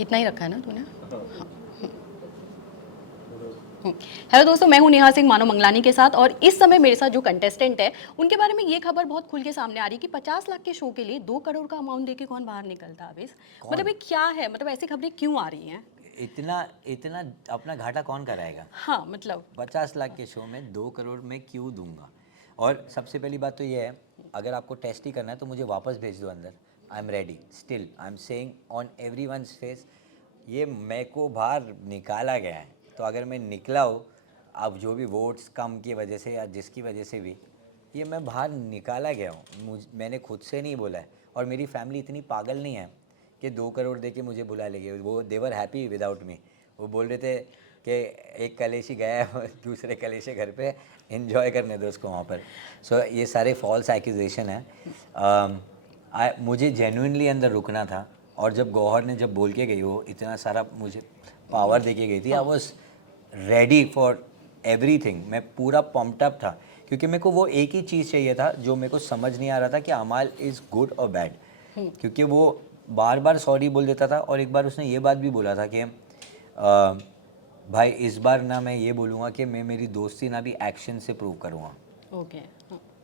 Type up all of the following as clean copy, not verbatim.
इतना ही रखा है ना तूने? हेलो दोस्तों, मैं हूं नेहा सिंह मानो मंगलानी के साथ, और इस समय मेरे साथ जो कंटेस्टेंट है उनके बारे में ये खबर बहुत खुल के सामने आ रही है कि 50 लाख के शो के लिए 2 करोड़ का अमाउंट देके कौन बाहर निकलता है अभी? कौन? मतलब ये क्या है? मतलब ऐसी खबरें क्यों आ रही हैं? इतना इतना अपना घाटा कौन कराएगा? हाँ मतलब 50 लाख के शो में 2 करोड़ में क्यों दूंगा? और सबसे पहली बात तो ये है, अगर आपको टेस्ट ही करना है तो मुझे वापस भेज दो अंदर। I am ready, still I am saying on every once face, ये मैं को बाहर निकाला गया है। तो अगर मैं निकला हूँ, अब जो भी वोट्स कम की वजह से या जिसकी वजह से भी, ये मैं बाहर निकाला गया हूँ। मैंने खुद से नहीं बोला है, और मेरी फैमिली इतनी पागल नहीं है कि 2 करोड़ दे के मुझे बुला लेंगे। वो देवर हैप्पी विदाउट मी। वो बोल रहे थे कि एक कलेशी गया है दूसरे कलेशी घर पे, एंजॉय करने दो उसको वहाँ पर। सो ये सारे फॉल्स एक्यूजेशन है। मुझे जेन्युइनली अंदर रुकना था, और जब गौहर ने जब बोल के गई वो इतना सारा मुझे पावर दे के गई थी, I was ready for everything. मैं पूरा पम्प्ड अप था, क्योंकि मेरे को वो एक ही चीज़ चाहिए था जो मेरे को समझ नहीं आ रहा था कि अमाल इज़ गुड और बैड। क्योंकि वो बार बार सॉरी बोल देता था, और एक बार उसने ये बात भी बोला था कि भाई इस बार ना मैं ये बोलूँगा कि मैं मेरी दोस्ती ना भी एक्शन से प्रूव करूँगा। ओके।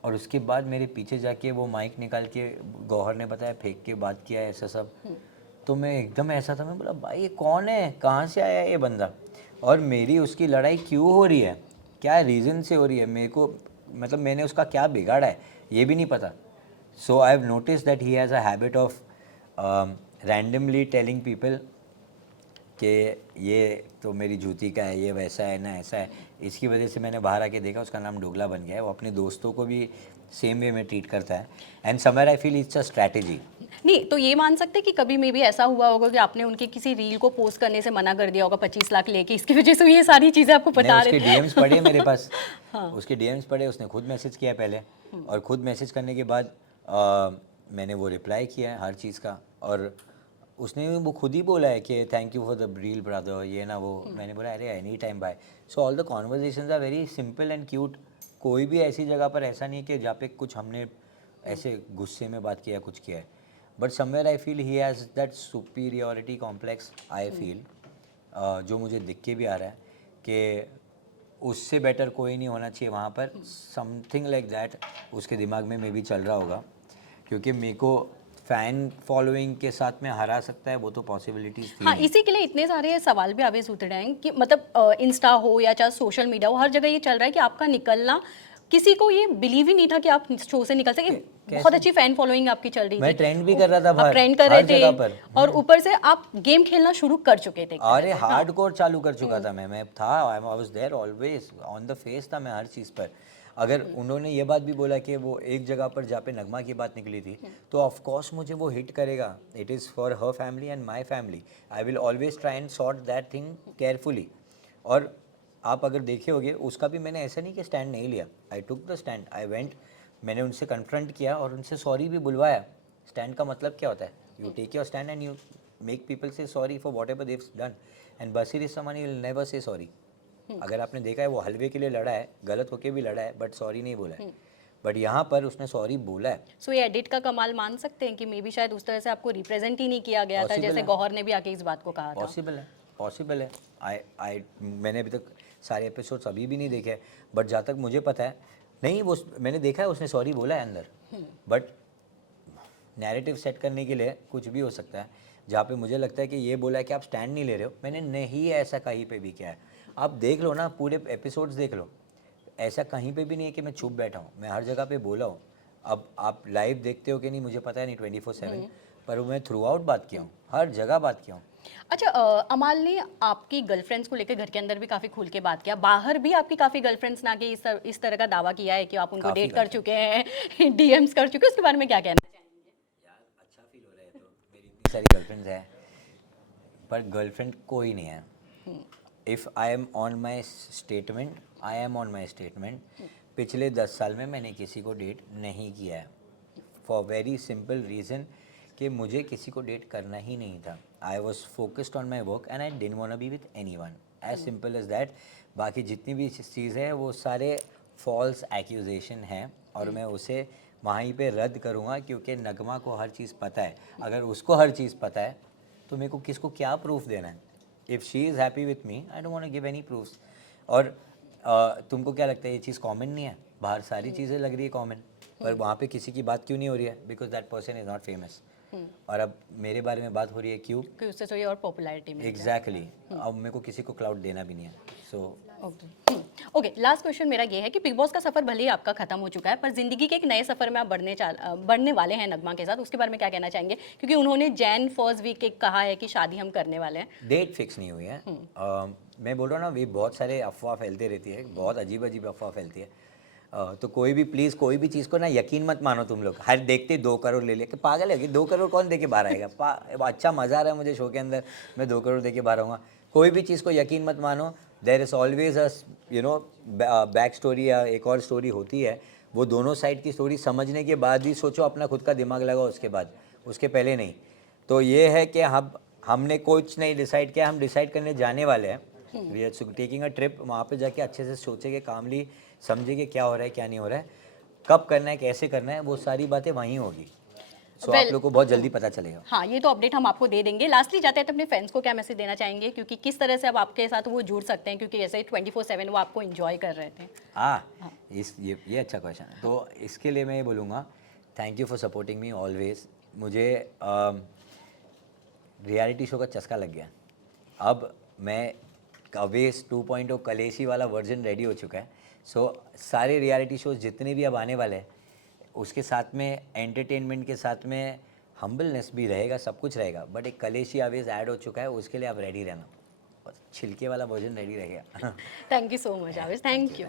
और उसके बाद मेरे पीछे जाके वो माइक निकाल के गौहर ने बताया फेंक के बात किया है ऐसा सब। तो मैं एकदम ऐसा था, मैं बोला भाई ये कौन है, कहाँ से आया ये बंदा, और मेरी उसकी लड़ाई क्यों हो रही है, क्या रीज़न से हो रही है मेरे को, मतलब मैंने उसका क्या बिगाड़ा है ये भी नहीं पता। So I have notice that he has a habit of randomly telling people कि ये तो मेरी जूती का है, ये वैसा है ना ऐसा है। इसकी वजह से मैंने बाहर आके देखा उसका नाम डोगला बन गया है। वो अपने दोस्तों को भी सेम वे में ट्रीट करता है, and somewhere I feel it's a strategy. नहीं तो ये मान सकते कि कभी मे भी ऐसा हुआ होगा कि आपने उनके किसी रील को पोस्ट करने से मना कर दिया होगा 25 लाख लेके, इसकी वजह से वो ये सारी चीजें आपको नहीं, बता रहे उसके थे। डीएम्स पढ़े मेरे पास। हाँ। उसके डीएम्स पढ़े, उसने खुद मैसेज किया पहले, और खुद मैसेज करने के बाद मैंने वो रिप्लाई किया है हर चीज़ का। और उसने वो खुद ही बोला है कि thank you for the reel brother, ये ना वो। मैंने बोला अरे any time bye. So all the conversations are very simple and cute. कोई भी ऐसी जगह पर ऐसा नहीं है कि जहाँ पे कुछ हमने ऐसे गुस्से में बात किया कुछ किया है। But somewhere I feel he has that superiority complex, I feel, जो मुझे दिख के भी आ रहा है कि उससे बेटर कोई नहीं होना चाहिए वहाँ पर। समथिंग लाइक दैट उसके दिमाग में भी चल रहा होगा, क्योंकि मेरे को फ़ैन फॉलोइंग के साथ में हरा सकता है, वो तो पॉसिबिलिटीज़ थी हाँ, नहीं। इसी के लिए इतने सारे सवाल भी आवेश उठ रहे हैं कि मतलब इंस्टा हो या चाहे सोशल मीडिया हो, हर जगह ये चल रहा है कि आपका निकलना, किसी को ये बिलीव ही नहीं था कि आप शो से निकल सके। बहुत कैसे? अच्छी फैन फॉलोइंग आपकी चल रही मैं थी। ट्रेंड भी कर रहा था आप बाहर, ट्रेंड कर रहे हर थे, जगह पर। और ऊपर से आप गेम खेलना शुरू कर चुके थे एक तरह अरे से। हाँ। हार्डकोर चालू कर चुका था मैं था, I was there always on the face था मैं हर चीज़ पर। अगर उन्होंने ये बात भी बोला कि वो एक जगह पर जहाँ पे नगमा की बात निकली थी, तो ऑफ कोर्स मुझे वो हिट करेगा। It is for her family and my family. I will always try and sort that thing carefully. और आप अगर देखे होगे उसका भी मैंने ऐसा नहीं कि स्टैंड नहीं लिया, I took the stand, I went. मैंने उनसे कन्फ्रंट किया और उनसे सॉरी भी बुलवाया। स्टैंड का मतलब क्या होता है? You take your stand and you make people say sorry for whatever they've done. And Bashir is someone you will never say sorry. अगर आपने देखा है वो हलवे के लिए लड़ा है, गलत होके भी लड़ा है, बट सॉरी नहीं बोला है। बट यहाँ पर उसने सॉरी बोला है। सो ये एडिट का कमाल मान सकते हैं कि मे बी शायद उस तरह से आपको रिप्रेजेंट ही नहीं किया गया था, पॉसिबल जैसे है, गौहर ने भी आके इस बात को कहा था। पॉसिबल है, पॉसिबल है। आई मैंने अभी तक सारे एपिसोड्स अभी भी नहीं देखे, बट जहाँ तक मुझे पता है, नहीं वो मैंने देखा है उसने सॉरी बोला है अंदर। बट नैरेटिव सेट करने के लिए कुछ भी हो सकता है। जहाँ पे मुझे लगता है कि ये बोला है कि आप स्टैंड नहीं ले रहे हो, मैंने नहीं ऐसा कहीं पे भी किया है। आप देख लो ना, पूरे एपिसोड्स देख लो, ऐसा कहीं पे भी नहीं है कि मैं चुप बैठा हूँ, मैं हर जगह पे बोला हूँ। अब आप लाइव देखते हो कि नहीं मुझे पता है नहीं, 24/7, पर मैं थ्रू आउट बात किया हूँ, हर जगह बात किया हूँ। अच्छा, अमाल ने आपकी गर्लफ्रेंड्स को लेकर घर के अंदर भी काफी खुल के बात किया, बाहर भी आपकी काफी गर्लफ्रेंड्स ने आके इस तरह का दावा किया है कि आप उनको काफ़ी डेट कर गर्लफ्रेंड चुके हैं, डीएम्स कर चुके हैं, उसके बारे में क्या कहना चाहेंगे? यार, अच्छा फील हो रहा है। तो मेरी इतनी सारी गर्लफ्रेंड्स हैं, पर गर्लफ्रेंड कोई नहीं है। If I am on my statement, I am on my statement. पिछले 10 साल में मैंने किसी को डेट नहीं किया है, फॉर वेरी सिंपल रीज़न कि मुझे किसी को डेट करना ही नहीं था। I was focused on my work and I didn't want to be with anyone, as simple as that. बाकी जितनी भी चीज़ है वो सारे फॉल्स एक्यूजेशन हैं, और मैं उसे वहीं पे रद्द करूँगा, क्योंकि नगमा को हर चीज़ पता है। अगर उसको हर चीज़ पता है तो मेरे को किसको क्या प्रूफ देना है? If she is happy with me, I don't want to give any proofs. और तुमको क्या लगता है ये चीज़ कॉमन नहीं है? बाहर सारी चीज़ें लग रही है कॉमन, पर वहाँ पे किसी की बात क्यों नहीं हो रही है? Because that person is not famous. और अब मेरे बारे में बात हो रही है, क्यों? कि उससे थोड़ी और पॉपुलैरिटी मिल जाए। एग्जैक्टली अब मेरे को किसी को क्लाउड देना भी नहीं है, so okay okay, last question मेरा ये है कि बिग बॉस का सफर भले ही आपका खत्म हो चुका है, पर जिंदगी के एक नए सफर में आप बढ़ने वाले हैं नगमा के साथ, उसके बारे में क्या कहना चाहेंगे? क्योंकि उन्होंने जैन फर्स्ट वीक एक कहा है कि शादी हम करने वाले हैं। डेट फिक्स नहीं हुई है। मैं बोल रहा हूँ ना, ये बहुत सारे अफवाह फैलते रहती है, बहुत अजीब अजीब अफवाह फैलती है। तो कोई भी प्लीज़ कोई भी चीज़ को ना यकीन मत मानो तुम लोग। हर देखते 2 करोड़ ले ले के पागल है कि 2 करोड़ कौन दे के बाहर आएगा? अच्छा मज़ा आ रहा है मुझे शो के अंदर, मैं 2 करोड़ दे के बाहर आऊँगा। कोई भी चीज़ को यकीन मत मानो। There is always a back story या एक और स्टोरी होती है। वो दोनों साइड की स्टोरी समझने के बाद ही सोचो, अपना खुद का दिमाग लगाओ उसके बाद, उसके पहले नहीं। तो ये है कि हमने कुछ नहीं डिसाइड किया, हम डिसाइड करने जाने वाले हैं। We are taking a trip, वहाँ पे जाके अच्छे से सोचेंगे, कामली समझेंगे क्या हो रहा है क्या नहीं हो रहा है, कब करना है कैसे करना है, वो सारी बातें वहीं होगी। सो आप लोग को बहुत जल्दी पता चलेगा। हाँ, ये तो अपडेट हम आपको दे देंगे। लास्टली जाते हैं तो अपने फैंस को क्या मैसेज देना चाहेंगे, क्योंकि किस तरह से अब आपके साथ वो जुड़ सकते हैं, क्योंकि जैसे 24/7 वो आपको एंजॉय कर रहे थे। ये अच्छा क्वेश्चन है। तो इसके लिए मैं ये बोलूँगा, thank you for supporting me always. मुझे रियलिटी शो का चस्का लग गया। अब मैं कवेस 2.0 कलेशी वाला वर्जन रेडी हो चुका है। सो सारे रियलिटी शोज जितने भी अब आने वाले हैं, उसके साथ में एंटरटेनमेंट के साथ में हम्बलनेस भी रहेगा, सब कुछ रहेगा, बट एक कलेशी आवेज ऐड हो चुका है, उसके लिए आप रेडी रहना। बस छिलके वाला वर्जन रेडी रहेगा। थैंक यू सो मच आवेश, थैंक यू।